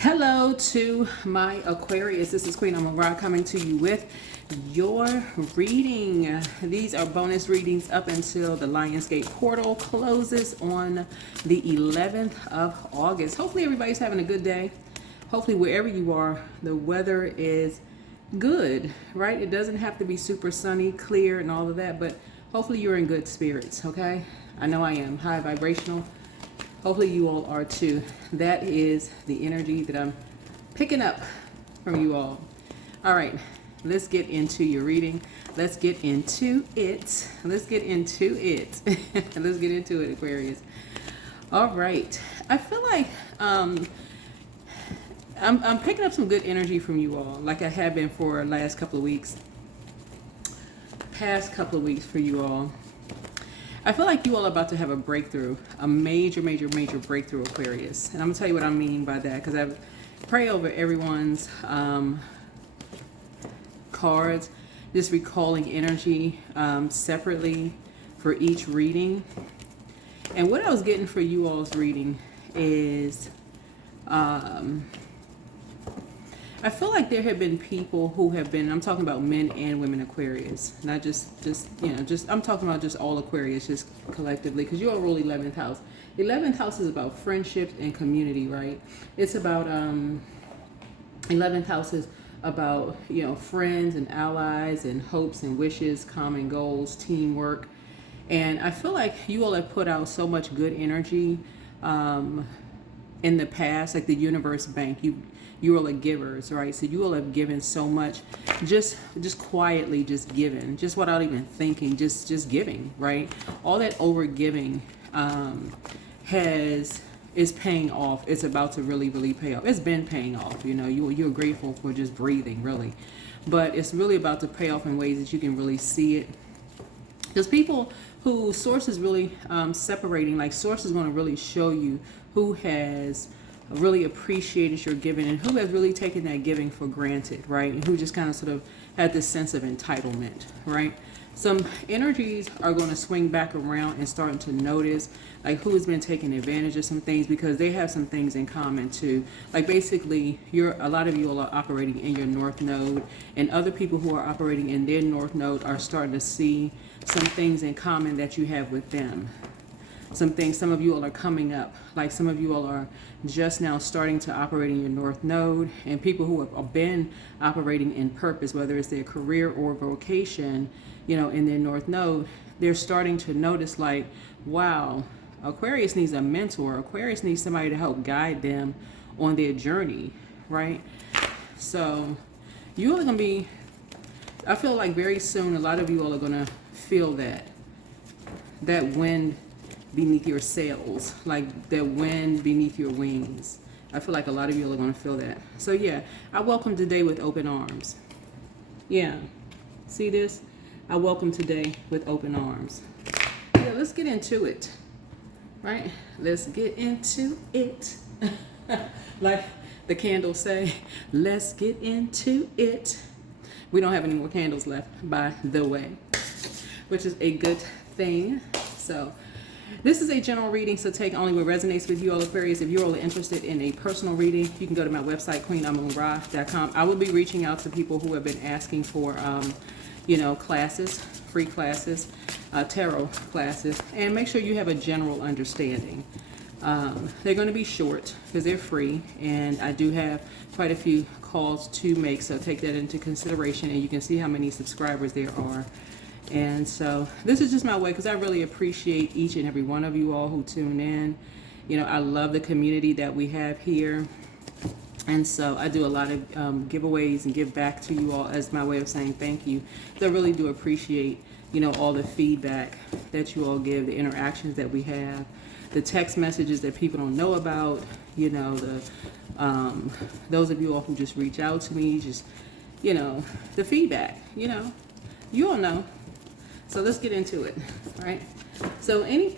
Hello to my Aquarius. This is Queen Amun Ra coming to you with your reading. These are bonus readings up until the Lionsgate portal closes on the 11th of August. Hopefully everybody's having a good day. Hopefully wherever you are, the weather is good, right? It doesn't have to be super sunny, clear, and all of that, but hopefully you're in good spirits, okay? I know I am. High vibrational. Hopefully you all are too. That is the energy that I'm picking up from you all. All right, let's get into your reading. Let's get into it. Let's get into it. Let's get into it, Aquarius. All right. I feel like I'm picking up some good energy from you all, like I have been for the last couple of weeks. Past couple of weeks for you all. I feel like you all are about to have a breakthrough, a major breakthrough, Aquarius. And I'm going to tell you what I mean by that, because I pray over everyone's cards, just recalling energy separately for each reading. And what I was getting for you all's reading is I feel like there have been people who have been, I'm talking about men and women Aquarius, not just I'm talking about just all Aquarius, just collectively, because you all rule 11th house. 11th house is about friendships and community, right? It's about, 11th house is about, friends and allies and hopes and wishes, common goals, teamwork. And I feel like you all have put out so much good energy in the past, like the universe bank. You all are givers, right? So you all have given so much, just quietly, just given, just without even thinking, just giving, right? All that over giving is paying off. It's about to really pay off. It's been paying off. You're grateful for just breathing, really, but it's really about to pay off in ways that you can really see it. There's people who source is really separating. Like source is going to really show you who has really appreciated your giving and who has really taken that giving for granted, right? And who just kind of sort of had this sense of entitlement, right? Some energies are going to swing back around and starting to notice like who has been taking advantage of some things, because they have some things in common too. Like basically a lot of you all are operating in your north node, and other people who are operating in their north node are starting to see some things in common that you have with them. Some of you all are coming up, like some of you all are just now starting to operate in your north node, and people who have been operating in purpose, whether it's their career or vocation, in their north node, they're starting to notice like, wow, Aquarius needs a mentor. Aquarius needs somebody to help guide them on their journey, right? So you all are going to be, I feel like very soon, a lot of you all are going to feel that wind beneath your sails, like that wind beneath your wings. I feel like a lot of you are going to feel that. So yeah, I welcome today with open arms. Yeah, see this? I welcome today with open arms. Yeah, let's get into it, right? Let's get into it. Like the candles say, let's get into it. We don't have any more candles left, by the way, which is a good thing. So this is a general reading, so take only what resonates with you all, Aquarius. If you're all interested in a personal reading, you can go to my website, queenamunra.com. I will be reaching out to people who have been asking for, classes, free classes, tarot classes, and make sure you have a general understanding. They're going to be short because they're free, and I do have quite a few calls to make, so take that into consideration, and you can see how many subscribers there are. And so this is just my way, because I really appreciate each and every one of you all who tune in. I love the community that we have here. And so I do a lot of giveaways and give back to you all as my way of saying thank you. So I really do appreciate, all the feedback that you all give, the interactions that we have, the text messages that people don't know about, those of you all who just reach out to me, just, the feedback, you all know. So let's get into it, right? So is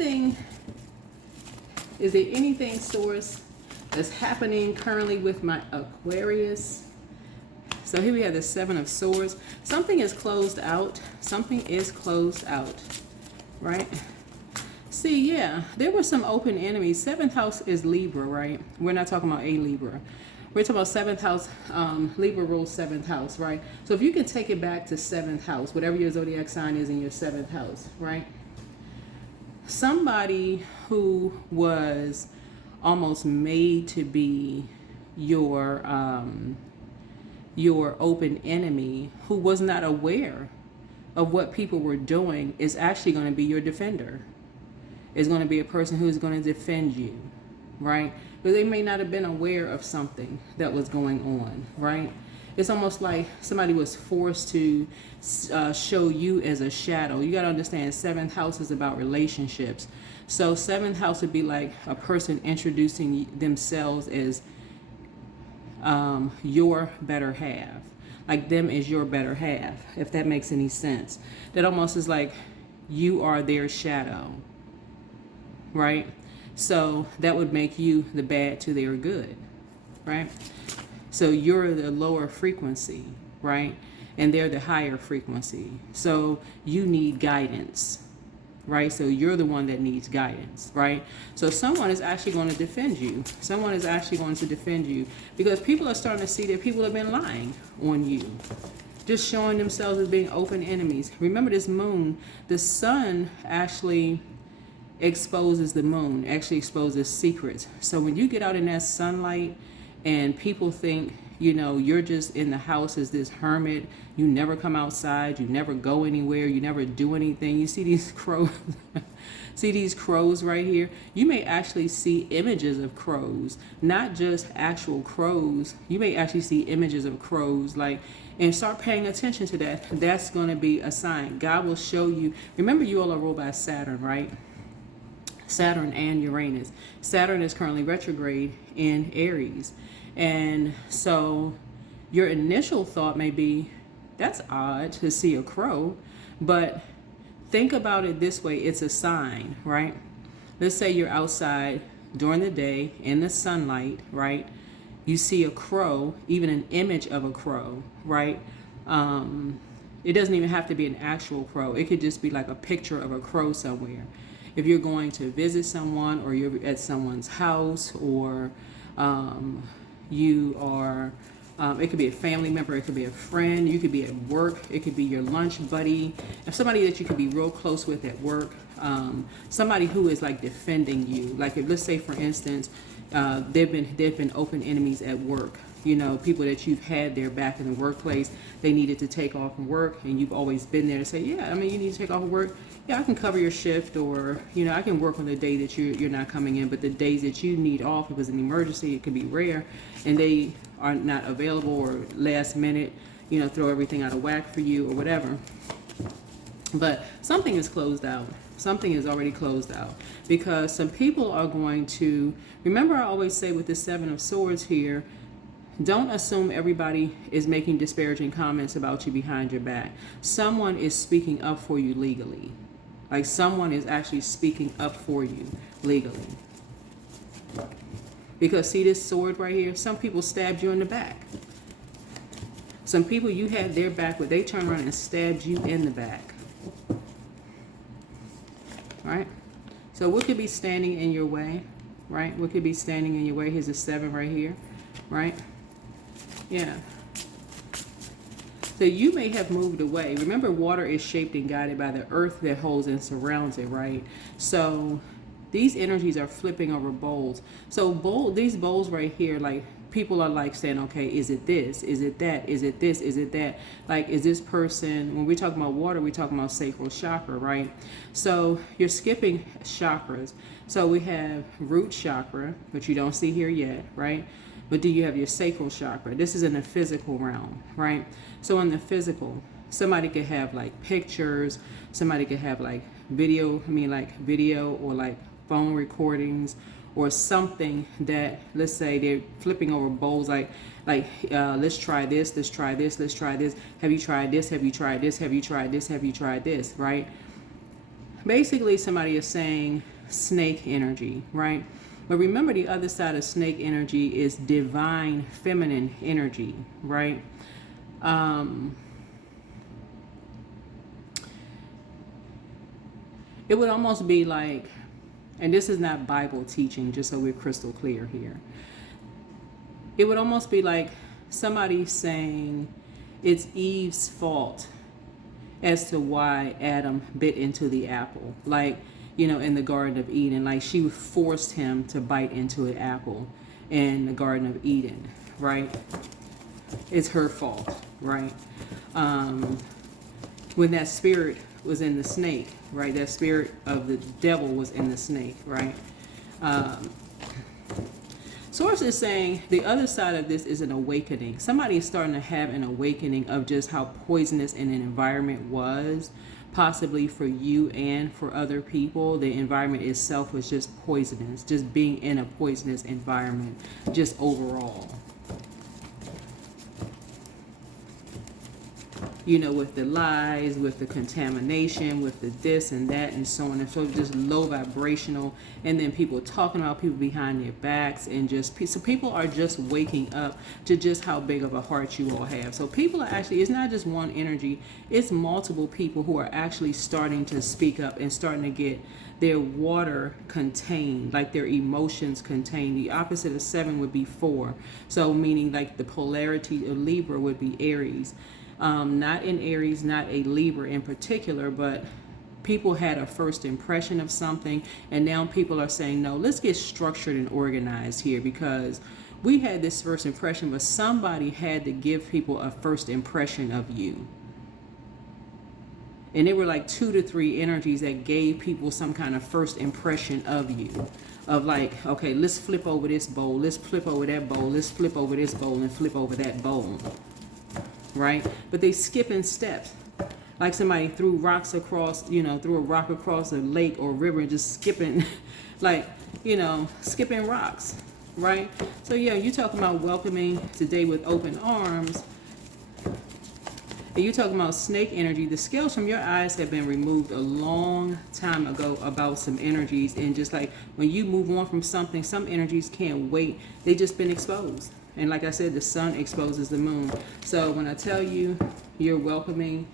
there anything, source, that's happening currently with my Aquarius? So here we have the Seven of Swords. Something is closed out. Something is closed out, right? See, yeah, there were some open enemies. Seventh house is Libra, right? We're not talking about a Libra. We're talking about seventh house. Libra rules seventh house, right? So if you can take it back to seventh house, whatever your zodiac sign is in your seventh house, right? Somebody who was almost made to be your open enemy, who was not aware of what people were doing, is actually going to be your defender. Is going to be a person who's going to defend you, right? But they may not have been aware of something that was going on, right? It's almost like somebody was forced to show you as a shadow. You got to understand, seventh house is about relationships. So seventh house would be like a person introducing themselves as your better half. Like them as your better half, if that makes any sense. That almost is like you are their shadow, right? So that would make you the bad to their good, right? So you're the lower frequency, right? And they're the higher frequency. So you need guidance, right? So you're the one that needs guidance, right? So someone is actually going to defend you. Someone is actually going to defend you because people are starting to see that people have been lying on you, just showing themselves as being open enemies. Remember this moon, the sun actually exposes the moon, actually exposes secrets. So when you get out in that sunlight and people think, you know, you're just in the house as this hermit, you never come outside, you never go anywhere, you never do anything. You see these crows, see these crows right here? You may actually see images of crows, not just actual crows. You may actually see images of crows, like, and start paying attention to that. That's going to be a sign. God will show you. Remember, you all are ruled by Saturn, right? Saturn and Uranus. Saturn is currently retrograde in Aries. And so your initial thought may be, that's odd to see a crow, but think about it this way. It's a sign, right? Let's say you're outside during the day in the sunlight, right? You see a crow, even an image of a crow, right? It doesn't even have to be an actual crow. It could just be like a picture of a crow somewhere. If you're going to visit someone, or you're at someone's house, or you are, it could be a family member, it could be a friend, you could be at work, it could be your lunch buddy, if somebody that you could be real close with at work, somebody who is like defending you. Like if, let's say for instance, they've been open enemies at work. You know, people that you've had their back in the workplace, they needed to take off from work, and you've always been there to say, yeah, I mean, you need to take off from work. Yeah, I can cover your shift, or, you know, I can work on the day that you're not coming in, but the days that you need off, if it's an emergency, it could be rare, and they are not available, or last minute, you know, throw everything out of whack for you or whatever. But something is closed out. Something is already closed out, because some people are going to, remember I always say with the Seven of Swords here, don't assume everybody is making disparaging comments about you behind your back. Someone is speaking up for you legally. Like someone is actually speaking up for you legally. Because see this sword right here? Some people stabbed you in the back. Some people you had their back, but they turned around and stabbed you in the back. Right? So what could be standing in your way? Right? What could be standing in your way? Here's a 7 right here. Right? Yeah. So you may have moved away. Remember, water is shaped and guided by the earth that holds and surrounds it, right? So these energies are flipping over bowls. So these bowls right here, like people are like saying, okay, is it this? Is it that? Is it this? Is it that? Like, is this person, when we're talking about water, we're talking about sacral chakra, right? So you're skipping chakras. So we have root chakra, which you don't see here yet, right? But do you have your sacral chakra? This is in the physical realm, right? So in the physical, somebody could have like pictures, somebody could have like video or like phone recordings, or something that, let's say they're flipping over bowls, like let's try this, let's try this, let's try this. Have you tried this? Have you tried this? Have you tried this? Have you tried this? Right? Basically, somebody is saying snake energy, right? But remember, the other side of snake energy is divine feminine energy, right? It would almost be like and this is not Bible teaching, just so we're crystal clear here. It would almost be like somebody saying it's Eve's fault as to why Adam bit into the apple. Like, you know, in the Garden of Eden, like she forced him to bite into an apple in the Garden of Eden, right? It's her fault, right? When that spirit was in the snake, right? That spirit of the devil was in the snake, right? Source is saying the other side of this is an awakening. Somebody is starting to have an awakening of just how poisonous an environment was, possibly for you and for other people. The environment itself was just poisonous, just being in a poisonous environment, just overall. You know, with the lies, with the contamination, with the this and that and so on and so, just low vibrational, and then people talking about people behind their backs, and just, so people are just waking up to just how big of a heart you all have. So people are actually, it's not just one energy, it's multiple people who are actually starting to speak up and starting to get their water contained, like their emotions contained. The opposite of 7 would be 4. So meaning like the polarity of Libra would be Aries. Not in Aries, not a Libra in particular, but people had a first impression of something, and now people are saying, no, let's get structured and organized here, because we had this first impression, but somebody had to give people a first impression of you. And there were like 2 to 3 energies that gave people some kind of first impression of you. Of like, okay, let's flip over this bowl, let's flip over that bowl, let's flip over this bowl and flip over that bowl. Right? But they skip in steps. Like somebody threw rocks across, you know, threw a rock across a lake or river and just skipping, like, you know, skipping rocks. Right? So yeah, you talking about welcoming today with open arms. And you talking about snake energy. The scales from your eyes have been removed a long time ago about some energies. And just like when you move on from something, some energies can't wait. They just been exposed. And like I said, the sun exposes the moon. So when I tell you you're welcoming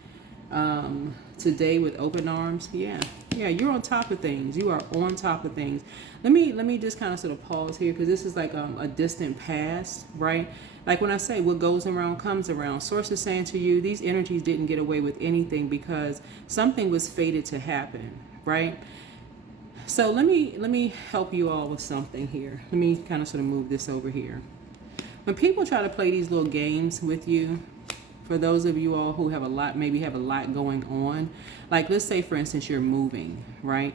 today with open arms, yeah, you're on top of things. You are on top of things. Let me just kind of sort of pause here, because this is like a distant past, right? Like when I say what goes around comes around. Source is saying to you, these energies didn't get away with anything because something was fated to happen, right? So let me help you all with something here. Let me kind of sort of move this over here. When people try to play these little games with you, for those of you all who have a lot, maybe have a lot going on, like let's say for instance you're moving, right?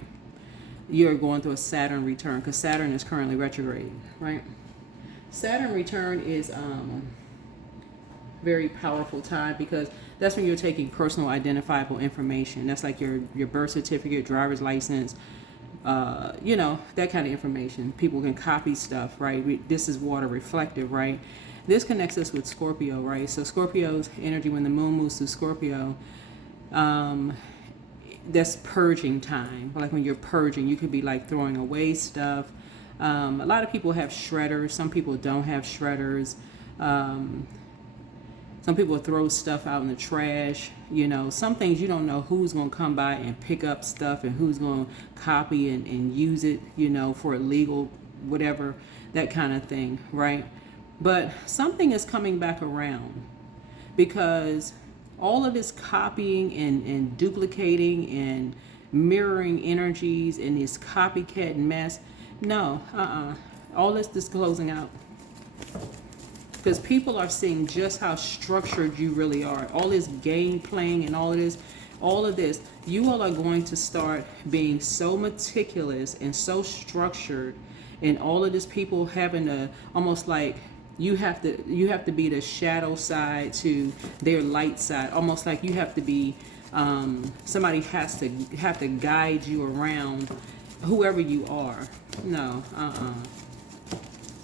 You're going through a Saturn return, because Saturn is currently retrograde, right? Saturn return is very powerful time, because that's when you're taking personal identifiable information. That's like your birth certificate, driver's license, you know, that kind of information. People can copy stuff, right? This is water reflective, right? This connects us with Scorpio, right? So Scorpio's energy, when the moon moves through Scorpio, that's purging time. Like when you're purging, you could be like throwing away stuff. A lot of people have shredders. Some people don't have shredders. Some people throw stuff out in the trash. You know, some things you don't know who's going to come by and pick up stuff, and who's going to copy and use it, you know, for illegal, whatever, that kind of thing, right? But something is coming back around, because all of this copying and duplicating and mirroring energies and this copycat mess, no, all this closing out. Because people are seeing just how structured you really are. All this game playing and all of this, you all are going to start being so meticulous and so structured, and all of this people having to almost like you have to be the shadow side to their light side. Almost like you have to be somebody has to guide you around, whoever you are. No,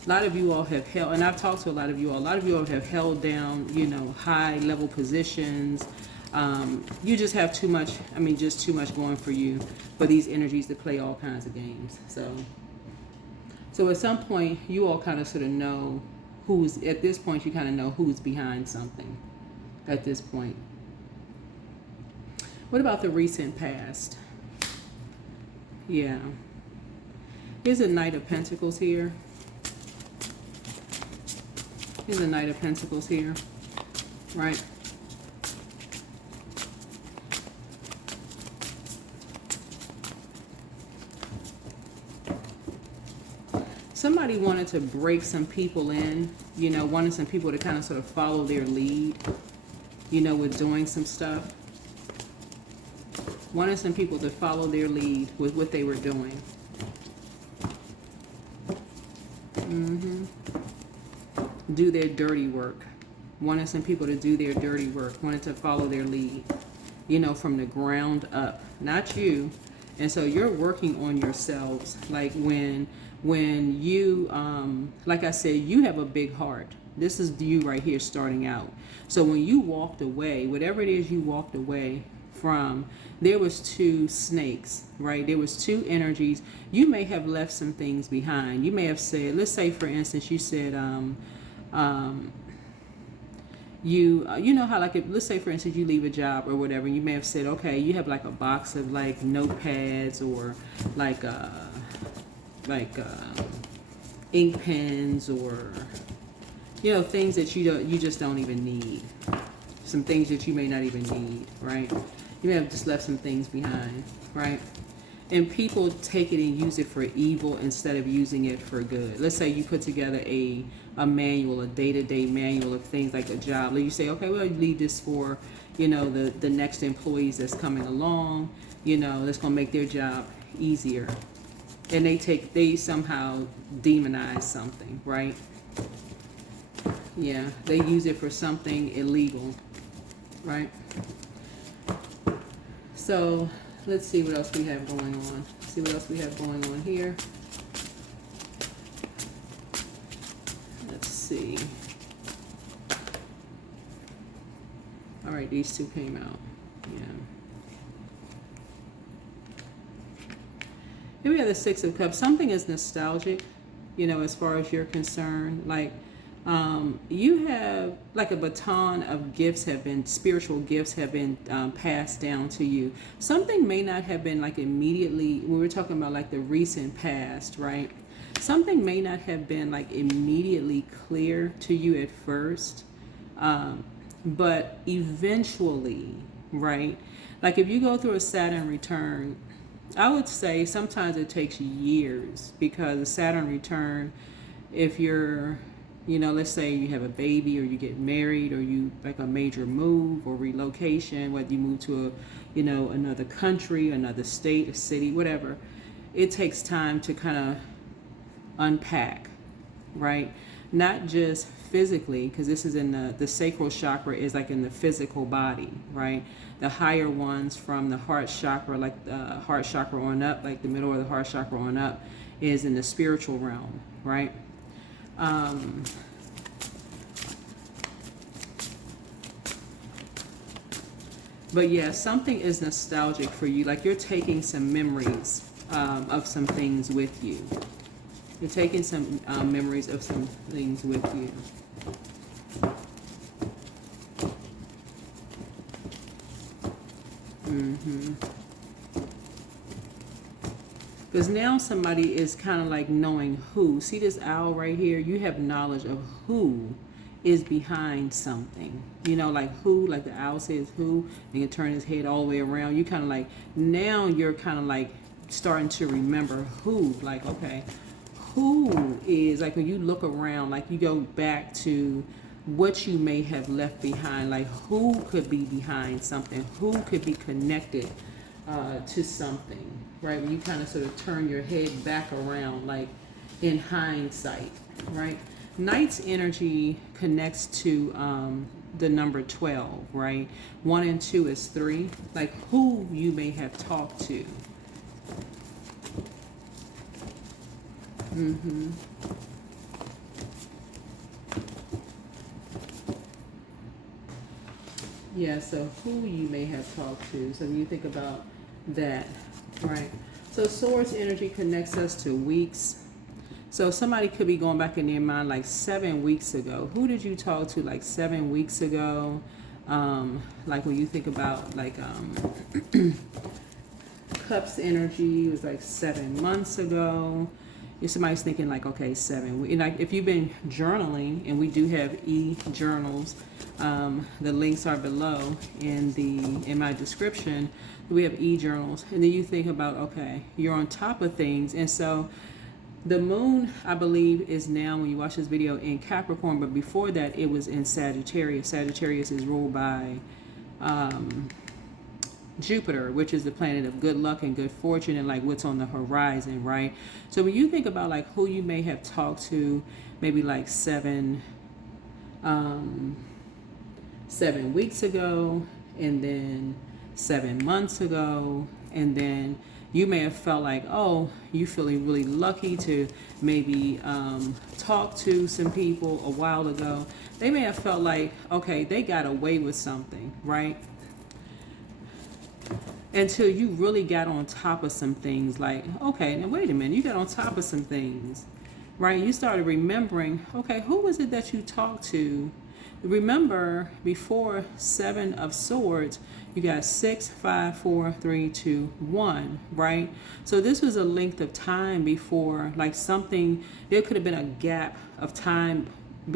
A lot of you all have held, and I've talked to a lot of you all have held down, you know, high level positions. You just have too much, just too much going for you, for these energies to play all kinds of games. So at some point, you all kind of sort of know at this point, you kind of know who's behind something at this point. What about the recent past? Yeah. Here's a Knight of Pentacles here. Here's a Knight of Pentacles here, right? Somebody wanted to break some people in, you know, wanted some people to kind of sort of follow their lead, you know, with doing some stuff. Wanted some people to follow their lead with what they were doing. Do their dirty work. Wanted some people to do their dirty work. Wanted to follow their lead, you know, from the ground up, not you. And so you're working on yourselves. Like when you, like I said, you have a big heart. This is you right here starting out. So when you walked away, whatever it is you walked away from, there was two snakes, right? There was two energies. You may have left some things behind. You may have said, let's say for instance, you said, you know how, like, if, let's say for instance you leave a job or whatever, you may have said, okay, you have like a box of like notepads or like ink pens, or you know, things that you just don't even need, some things that you may not even need, right? You may have just left some things behind, right? And people take it and use it for evil instead of using it for good. Let's say you put together a manual, a day-to-day manual of things like a job. Like you say, okay, well, you leave this for, you know, the next employees that's coming along, you know, that's going to make their job easier. And they somehow demonize something, right? Yeah, they use it for something illegal, right? So let's see what else we have going on. See what else we have going on here. Let's see. All right, these two came out. Yeah. Here we have the Six of Cups. Something is nostalgic, you know, as far as you're concerned. Like, you have like a baton of gifts have been, spiritual gifts have been passed down to you. Something may not have been like immediately, when we're talking about like the recent past, right? Something may not have been like immediately clear to you at first, but eventually, right? Like if you go through a Saturn return, I would say sometimes it takes years, because a Saturn return, if you're, you know, let's say you have a baby or you get married or you like a major move or relocation, whether you move to a, you know, another country, another state, a city, whatever, it takes time to kind of unpack, right? Not just physically, because this is in the sacral chakra is like in the physical body, right? The higher ones from the heart chakra, like the heart chakra on up, like the middle of the heart chakra on up, is in the spiritual realm, right? But yeah, something is nostalgic for you. Like you're taking some memories of some things with you. You're taking some memories of some things with you. Because now somebody is kind of like knowing who. See this owl right here? You have knowledge of who is behind something. You know, like who, like the owl says who, and can turn his head all the way around. You kind of like, now you're kind of like starting to remember who, like, okay, who is, like when you look around, like you go back to what you may have left behind, like who could be behind something, who could be connected to something, right? When you kind of sort of turn your head back around, like in hindsight, right? Knight's energy connects to the number 12, right? 1 and 2 is 3, like who you may have talked to. Yeah, so who you may have talked to. So when you think about that, right? So Swords energy connects us to weeks. So somebody could be going back in their mind like 7 weeks ago. Who did you talk to like 7 weeks ago? Like when you think about like Cups energy was like 7 months ago. if somebody's thinking like, okay, 7. And like if you've been journaling, and we do have e-journals, the links are below in my description. We have e-journals, and then you think about, okay, you're on top of things. And so the moon, I believe, is now, when you watch this video, in Capricorn, but before that it was in Sagittarius. Sagittarius is ruled by Jupiter, which is the planet of good luck and good fortune, and like what's on the horizon, right? So when you think about like who you may have talked to, maybe like 7 weeks ago, and then 7 months ago, and then you may have felt like, oh, you feeling really lucky to maybe talk to some people a while ago. They may have felt like, okay, they got away with something, right? Until you really got on top of some things, like, okay, now wait a minute, you got on top of some things, right? You started remembering, okay, who was it that you talked to? Remember, before 7 of Swords, you got 6, 5, 4, 3, 2, 1, right? So this was a length of time before, like something, there could have been a gap of time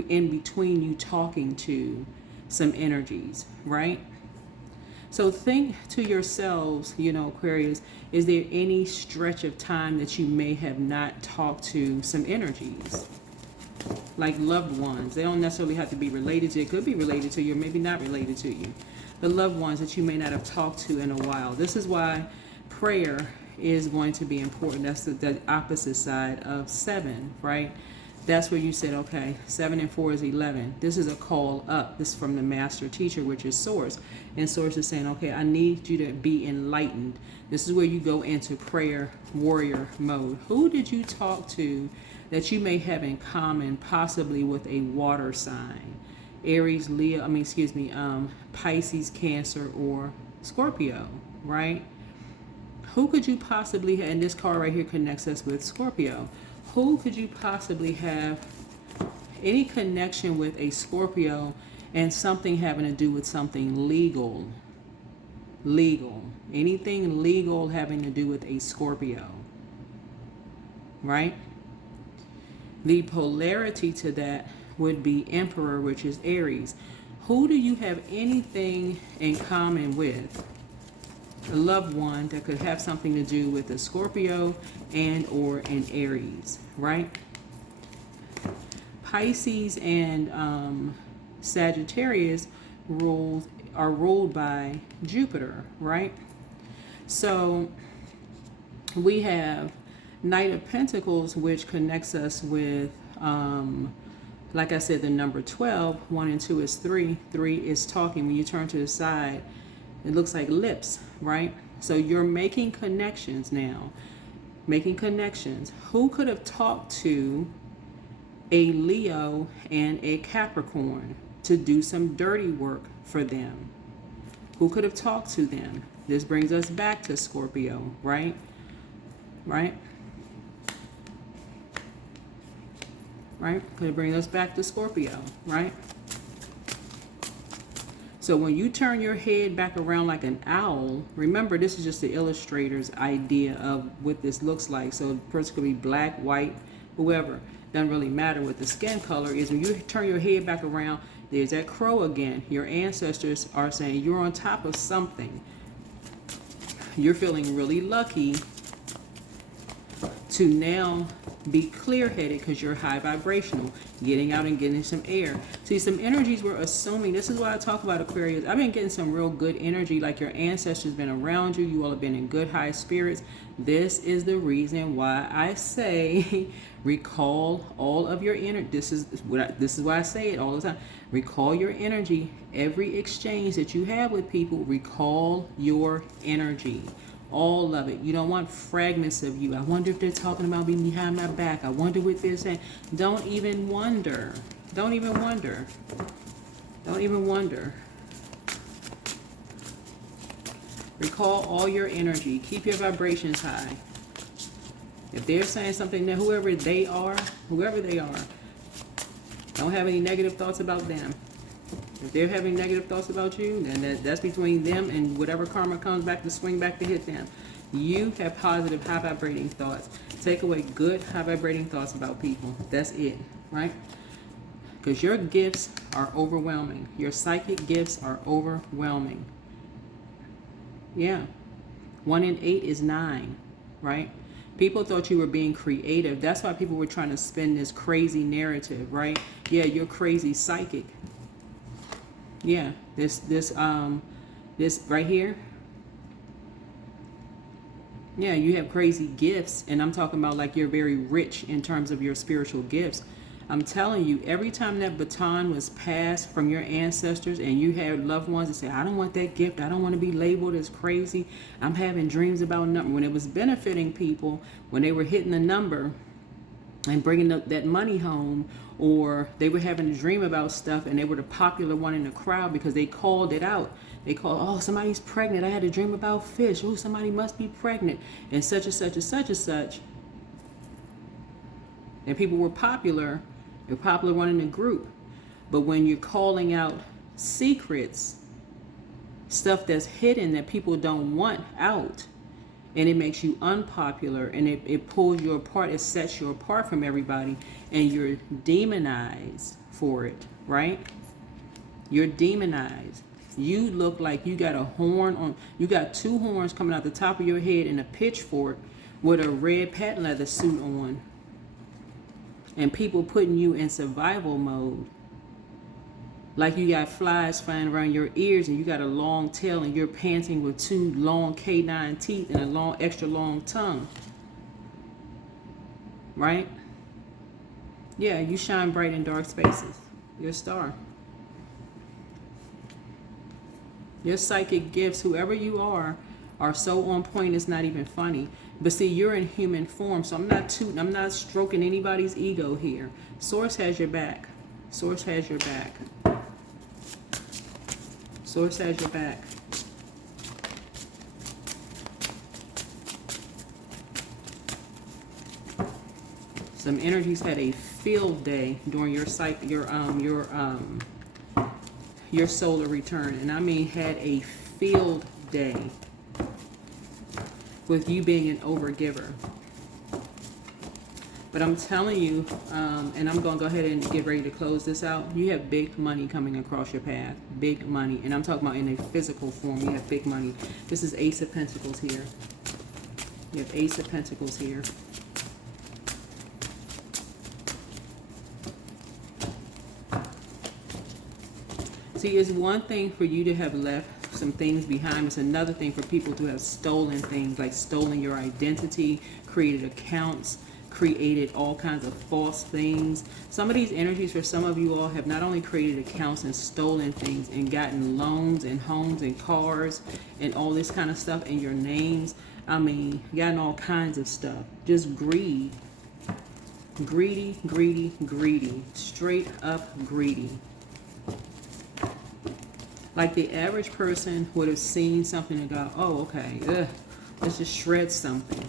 in between you talking to some energies, right? So think to yourselves, you know, Aquarius, is there any stretch of time that you may have not talked to some energies? Like loved ones. They don't necessarily have to be related to you. It could be related to you, or maybe not related to you. The loved ones that you may not have talked to in a while. This is why prayer is going to be important. That's the opposite side of 7, right? That's where you said, okay, 7 and 4 is 11. This is a call up. This is from the master teacher, which is Source. And Source is saying, okay, I need you to be enlightened. This is where you go into prayer warrior mode. Who did you talk to that you may have in common, possibly with a water sign? Aries, Leo, Pisces, Cancer, or Scorpio, right? Who could you possibly have, and this card right here connects us with Scorpio. Who could you possibly have any connection with a Scorpio, and something having to do with something legal? Legal. Anything legal having to do with a Scorpio, right? The polarity to that would be Emperor, which is Aries. Who do you have anything in common with? A loved one that could have something to do with a Scorpio and or an Aries, right? Pisces and Sagittarius are ruled by Jupiter, right? So we have Knight of Pentacles, which connects us with, like I said, the number 12. 1 and 2 is 3. 3 is talking. When you turn to the side, it looks like lips, right? So you're making connections now. Making connections. Who could have talked to a Leo and a Capricorn to do some dirty work for them? Who could have talked to them? This brings us back to Scorpio, right? Right? Right? Could it bring us back to Scorpio, right? So when you turn your head back around like an owl, remember this is just the illustrator's idea of what this looks like. So the person could be black, white, whoever. Doesn't really matter what the skin color is. When you turn your head back around, there's that crow again. Your ancestors are saying you're on top of something. You're feeling really lucky to now be clear-headed because you're high vibrational, getting out and getting some air. See, some energies we're assuming. This is why I talk about Aquarius. I've been getting some real good energy, like your ancestors been around you. You all have been in good high spirits. This is the reason why I say recall all of your energy. This is why I say it all the time. Recall your energy. Every exchange that you have with people, recall your energy. All of it. You don't want fragments of you. I wonder if they're talking about me behind my back. I wonder what they're saying. Don't even wonder. Don't even wonder. Don't even wonder. Recall all your energy. Keep your vibrations high. If they're saying something, that whoever they are, don't have any negative thoughts about them. If they're having negative thoughts about you, then that's between them and whatever karma comes back to swing back to hit them. You have positive, high vibrating thoughts. Take away good, high vibrating thoughts about people. That's it, right? Because your gifts are overwhelming. Your psychic gifts are overwhelming. Yeah. 1 in 8 is 9, right? People thought you were being creative. That's why people were trying to spin this crazy narrative, right? Yeah, you're crazy psychic. Yeah, this right here. Yeah, you have crazy gifts, and I'm talking about like you're very rich in terms of your spiritual gifts. I'm telling you, every time that baton was passed from your ancestors and you had loved ones that say, I don't want that gift, I don't want to be labeled as crazy, I'm having dreams about number. When it was benefiting people, when they were hitting the number and bringing that money home, or they were having a dream about stuff and they were the popular one in the crowd because they called it out. They called, oh, somebody's pregnant. I had a dream about fish. Oh, somebody must be pregnant. And such and such and such and such. And people were popular. You're popular one in the group. But when you're calling out secrets, stuff that's hidden that people don't want out, and it makes you unpopular, and it pulls you apart, it sets you apart from everybody, and you're demonized for it, right? You're demonized. You look like you got a horn on, you got 2 horns coming out the top of your head and a pitchfork with a red patent leather suit on. And people putting you in survival mode. Like you got flies flying around your ears and you got a long tail and you're panting with 2 long canine teeth and a long, extra long tongue. Right? Yeah, you shine bright in dark spaces. You're a star. Your psychic gifts, whoever you are so on point it's not even funny. But see, you're in human form, so I'm not stroking anybody's ego here. Source has your back. Source has your back. Source has your back. Some energies had a field day during your solar return, and I mean had a field day with you being an overgiver. But I'm telling you, and I'm going to go ahead and get ready to close this out. You have big money coming across your path. Big money. And I'm talking about in a physical form. You have big money. This is Ace of Pentacles here. You have Ace of Pentacles here. See, it's one thing for you to have left some things behind. It's another thing for people to have stolen things, like stolen your identity, created accounts, created all kinds of false things. Some of these energies for some of you all have not only created accounts and stolen things and gotten loans and homes and cars and all this kind of stuff in your names. I mean, gotten all kinds of stuff. Just greed. Greedy, greedy, greedy. Straight up greedy. Like the average person would have seen something and go, oh, okay, let's just shred something.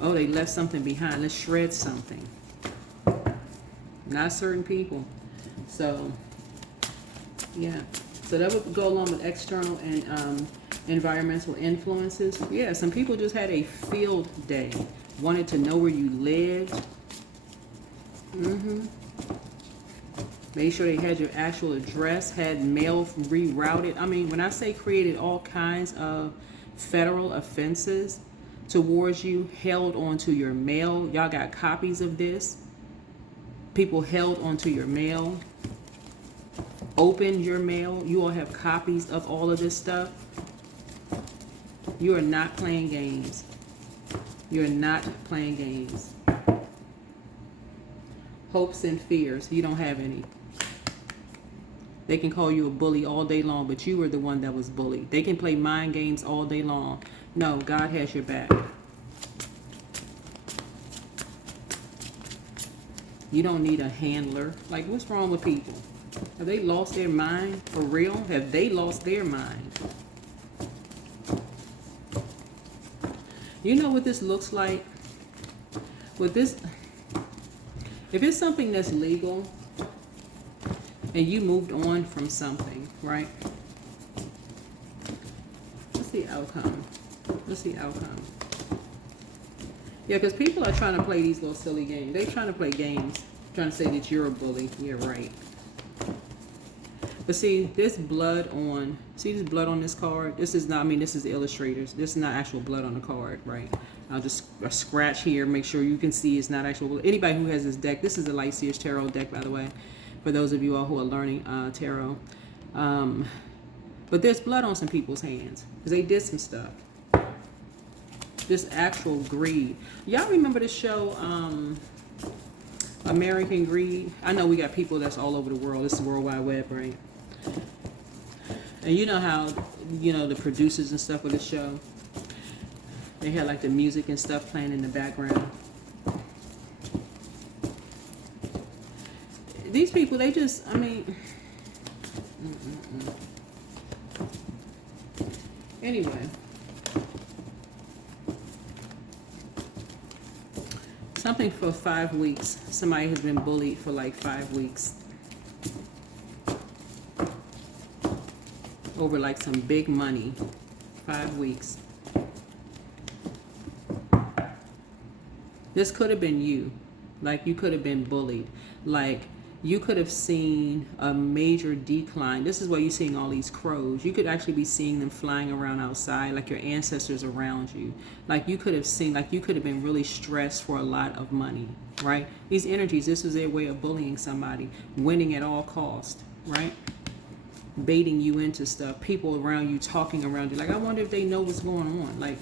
Oh, they left something behind. Let's shred something. Not certain people. So, yeah. So that would go along with external and environmental influences. Yeah, some people just had a field day. Wanted to know where you lived. Made sure they had your actual address, had mail rerouted. I mean, when I say created all kinds of federal offenses towards you, held onto your mail. Y'all got copies of this. People held onto your mail. Opened your mail. You all have copies of all of this stuff. You are not playing games. You're not playing games. Hopes and fears. You don't have any. They can call you a bully all day long, but you were the one that was bullied. They can play mind games all day long. No, God has your back. You don't need a handler. Like, what's wrong with people? Have they lost their mind for real? Have they lost their mind? You know what this looks like? With this, if it's something that's legal, and you moved on from something, right? What's the outcome? What's the outcome? Yeah, because people are trying to play these little silly games. They're trying to play games, trying to say that you're a bully. Yeah, right. But see, this blood on, see this blood on this card? This is not, I mean, this is the illustrators. This is not actual blood on the card, right? I'll just scratch here, make sure you can see it's not actual blood. Anybody who has this deck, this is the Light Seers Tarot deck, by the way, for those of you all who are learning tarot. But there's blood on some people's hands because they did some stuff. This actual greed. Y'all remember the show American Greed? I know we got people that's all over the world. It's the World Wide Web, right? And you know how, you know, the producers and stuff of the show, they had like the music and stuff playing in the background. These people, they just, I mean, anyway. Something for 5 weeks. Somebody has been bullied for like 5 weeks. Over like some big money. 5 weeks. This could have been you. Like you could have been bullied. Like you could have seen a major decline. This is why you're seeing all these crows. You could actually be seeing them flying around outside, like your ancestors around you. Like you could have seen, like you could have been really stressed for a lot of money, right? These energies, this is their way of bullying somebody, winning at all cost, right? Baiting you into stuff, people around you talking around you. Like, I wonder if they know what's going on. Like,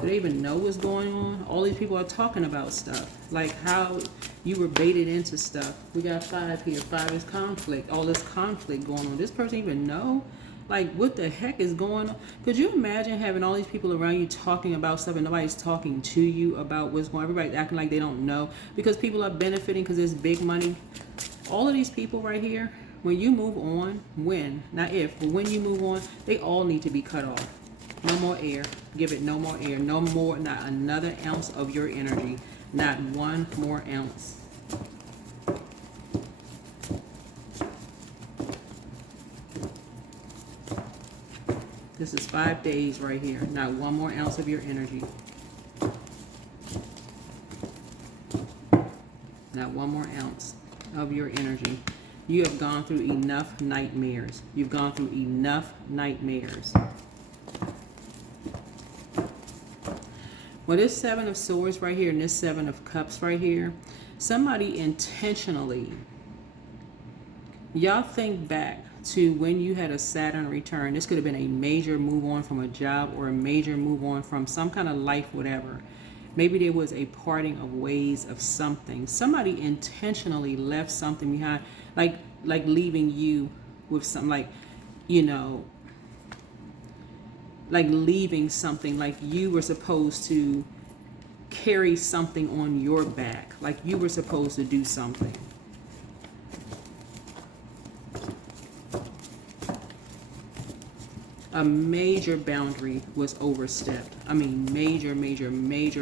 do they even know what's going on? All these people are talking about stuff. Like how you were baited into stuff. We got 5 here. 5 is conflict. All this conflict going on. This person even know? Like, what the heck is going on? Could you imagine having all these people around you talking about stuff and nobody's talking to you about what's going on? Everybody's acting like they don't know because people are benefiting because there's big money. All of these people right here, when you move on, not if, but when you move on, they all need to be cut off. No more air. Give it no more air. No more, not another ounce of your energy. Not one more ounce. This is 5 days right here. Not one more ounce of your energy. Not one more ounce of your energy. You have gone through enough nightmares. You've gone through enough nightmares. Well, this 7 of Swords right here and this 7 of Cups right here, somebody intentionally, y'all think back to when you had a Saturn return. This could have been a major move on from a job or a major move on from some kind of life, whatever. Maybe there was a parting of ways of something. Somebody intentionally left something behind, like leaving you with some, like, you know, like leaving something, like you were supposed to carry something on your back, like you were supposed to do something. A major boundary was overstepped. I mean, major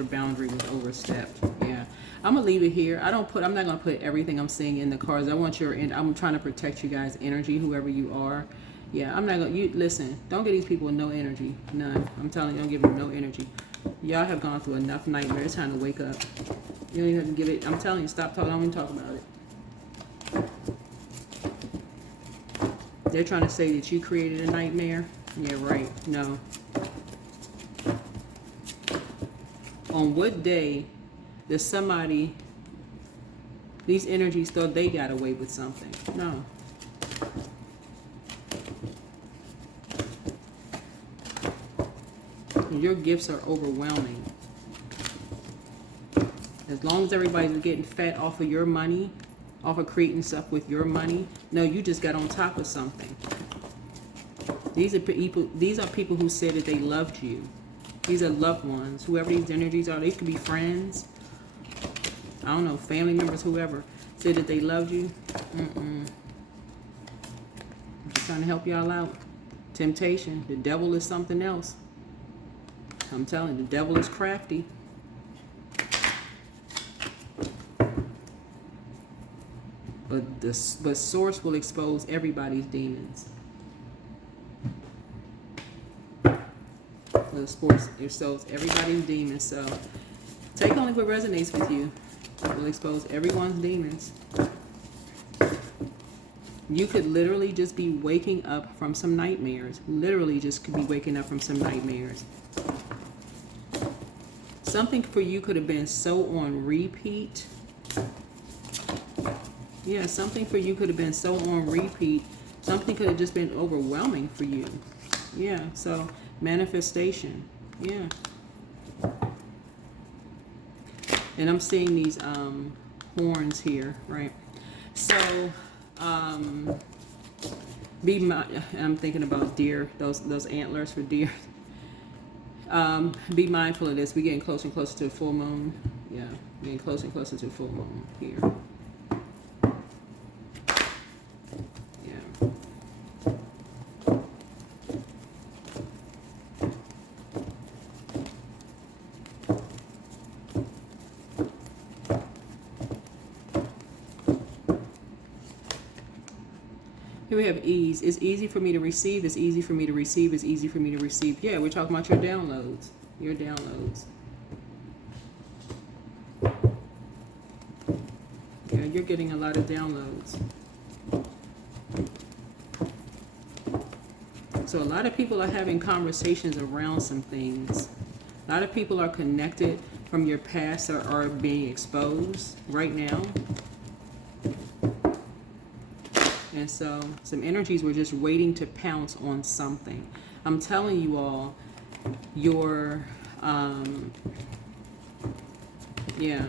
boundary was overstepped. Yeah. I'm gonna leave it here. I'm not gonna put everything I'm saying in the cards. I'm trying to protect you guys' energy, whoever you are. Yeah, I'm not gonna, listen, don't give these people no energy. None. I'm telling you, don't give them no energy. Y'all have gone through enough nightmares. It's time to wake up. You don't even have to give it, I'm telling you, stop talking, don't even talk about it. They're trying to say that you created a nightmare. Yeah, right. No. On what day does somebody, these energies thought they got away with something? No. Your gifts are overwhelming. As long as everybody's getting fat off of your money, off of creating stuff with your money, no, you just got on top of something. These are people who said that they loved you. These are loved ones. Whoever these energies are, they could be friends. I don't know, family members, whoever said that they loved you. I'm just trying to help y'all out. Temptation. The devil is something else. I'm telling you, the devil is crafty. But Source will expose everybody's demons. The Source exposes everybody's demons. So Take only what resonates with you. It will expose everyone's demons. You could literally just be waking up from some nightmares. Literally just could be waking up from some nightmares. Something for you could have been so on repeat. Yeah, something for you could have been so on repeat. Something could have just been overwhelming for you. Yeah, so manifestation. Yeah. And I'm seeing these horns here, right? So I'm thinking about deer, those antlers for deer. Be mindful of this. We're getting closer and closer to the full moon. Yeah, getting closer and closer to the full moon here. Yeah. Here we have ease. It's easy for me to receive. It's easy for me to receive. It's easy for me to receive. Yeah, we're talking about your downloads. Your downloads. Yeah, you're getting a lot of downloads. So a lot of people are having conversations around some things. A lot of people are connected from your past or are being exposed right now. And so some energies were just waiting to pounce on something. I'm telling you all, your, yeah,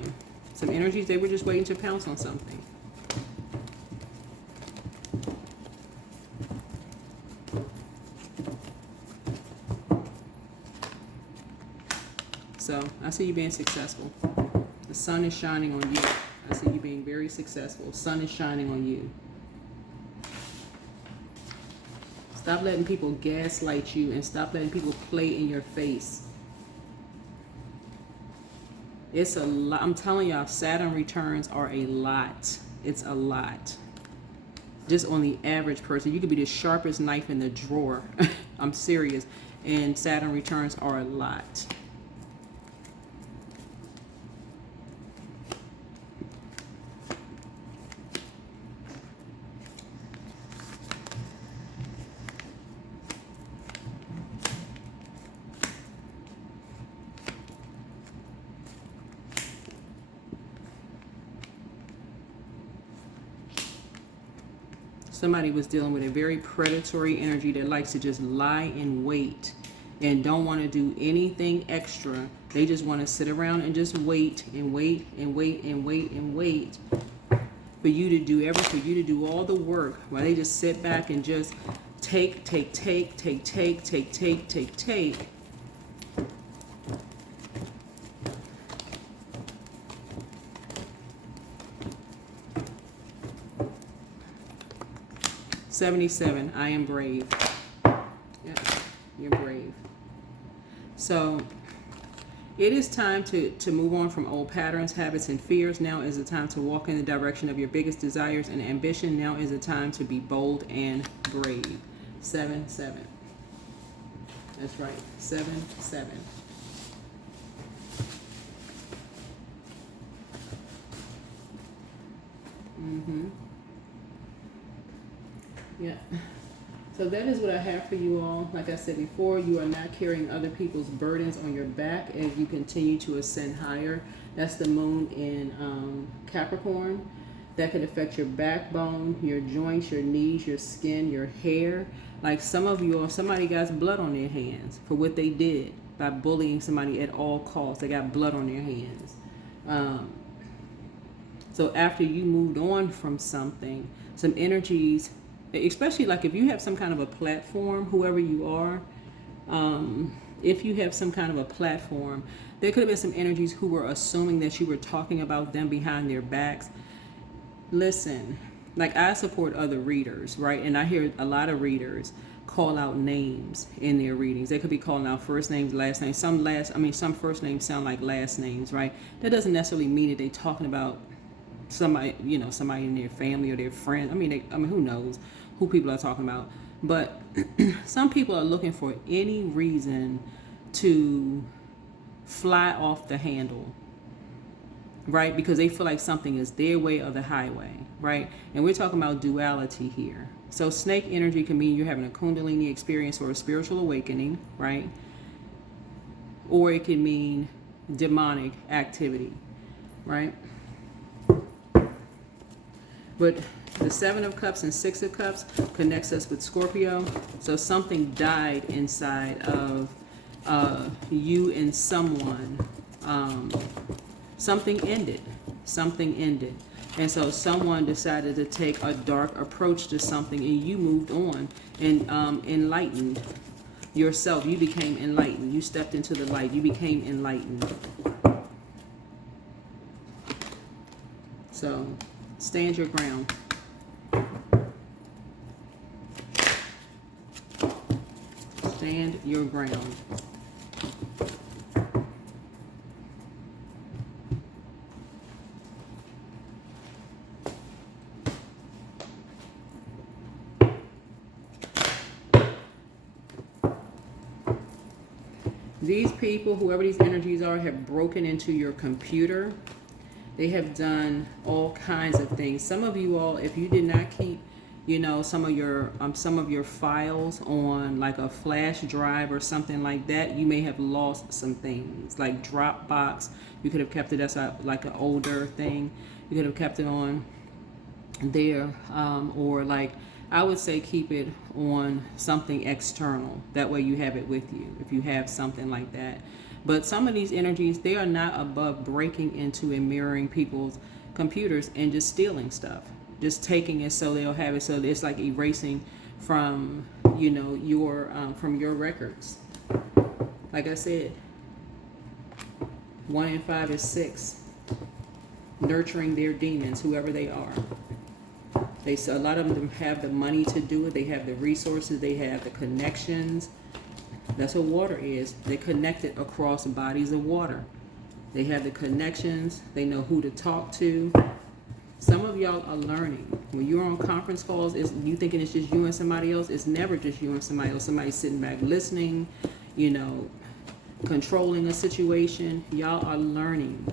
some energies, they were just waiting to pounce on something. So I see you being successful. The sun is shining on you. I see you being very successful. Sun is shining on you. Stop letting people gaslight you and stop letting people play in your face. It's a lot. I'm telling y'all, Saturn returns are a lot. It's a lot. Just on the average person, you could be the sharpest knife in the drawer. I'm serious. And Saturn returns are a lot. Somebody was dealing with a very predatory energy that likes to just lie in wait and don't want to do anything extra. They just want to sit around and just wait and wait and wait and wait and wait for you to do everything, for you to do all the work, while they just sit back and just take. 77, I am brave. Yeah, you're brave. So it is time to move on from old patterns, habits, and fears. Now is the time to walk in the direction of your biggest desires and ambition. Now is the time to be bold and brave. 7-7. That's right. 7-7. Yeah. So that is what I have for you all. Like I said before, you are not carrying other people's burdens on your back as you continue to ascend higher. That's the moon in Capricorn. That could affect your backbone, your joints, your knees, your skin, your hair. Like some of you, or somebody got blood on their hands for what they did by bullying somebody at all costs. They got blood on their hands. So after you moved on from something, some energies, especially like if you have some kind of a platform, whoever you are, if you have some kind of a platform, there could have been some energies who were assuming that you were talking about them behind their backs. Listen, like I support other readers, right? And I hear a lot of readers call out names in their readings. They could be calling out first names, last names. Some first names sound like last names, right? That doesn't necessarily mean that they're talking about somebody, somebody in their family or their friend. I mean, who knows who people are talking about? But some people are looking for any reason to fly off the handle right? Because they feel like something is their way or the highway, right? And we're talking about duality here. So snake energy can mean you're having a kundalini experience or a spiritual awakening, right? Or it can mean demonic activity, right? But the Seven of Cups and Six of Cups connects us with Scorpio. So something died inside of you and someone. Something ended. Something ended. And so someone decided to take a dark approach to something, and you moved on and enlightened yourself. You became enlightened. You stepped into the light. You became enlightened. So stand your ground. Stand your ground. These people, whoever these energies are, have broken into your computer. They have done all kinds of things. Some of you all, if you did not keep, you know, some of your files on like a flash drive or something like that, you may have lost some things. Like Dropbox, you could have kept it as like an older thing. You could have kept it on there, or like, I would say keep it on something external. That way you have it with you if you have something like that. But some of these energies, they are not above breaking into and mirroring people's computers and just stealing stuff. Just taking it so they'll have it. So it's like erasing from, you know, from your records. Like I said, 1 in 5 is 6. Nurturing their demons, whoever they are. A lot of them have the money to do it. They have the resources. They have the connections. That's what water is. They're connected across bodies of water. They have the connections. They know who to talk to. Some of y'all are learning. When you're on conference calls, you thinking it's just you and somebody else. It's never just you and somebody else. Somebody's sitting back listening, you know, controlling a situation. Y'all are learning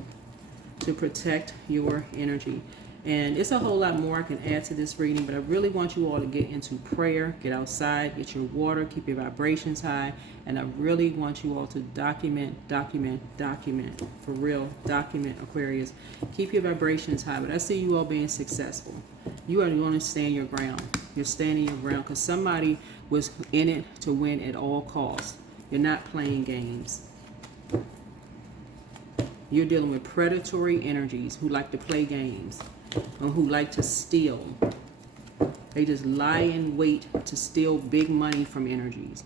to protect your energy. And it's a whole lot more I can add to this reading, but I really want you all to get into prayer, get outside, get your water, keep your vibrations high, and I really want you all to document, for real, document, Aquarius. Keep your vibrations high, but I see you all being successful. You are going to stand your ground. You're standing your ground because somebody was in it to win at all costs. You're not playing games. You're dealing with predatory energies who like to play games. Or who like to steal. They just lie in wait to steal big money from energies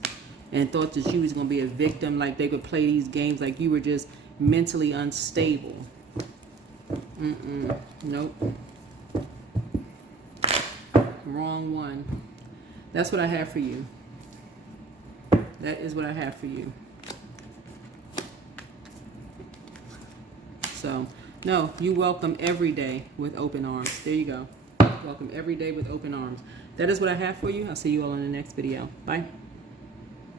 and thought that you was going to be a victim, like they could play these games like you were just mentally unstable. Nope. Wrong one. That's what I have for you. That is what I have for you. So, no, you welcome every day with open arms. There you go. Welcome every day with open arms. That is what I have for you. I'll see you all in the next video. Bye.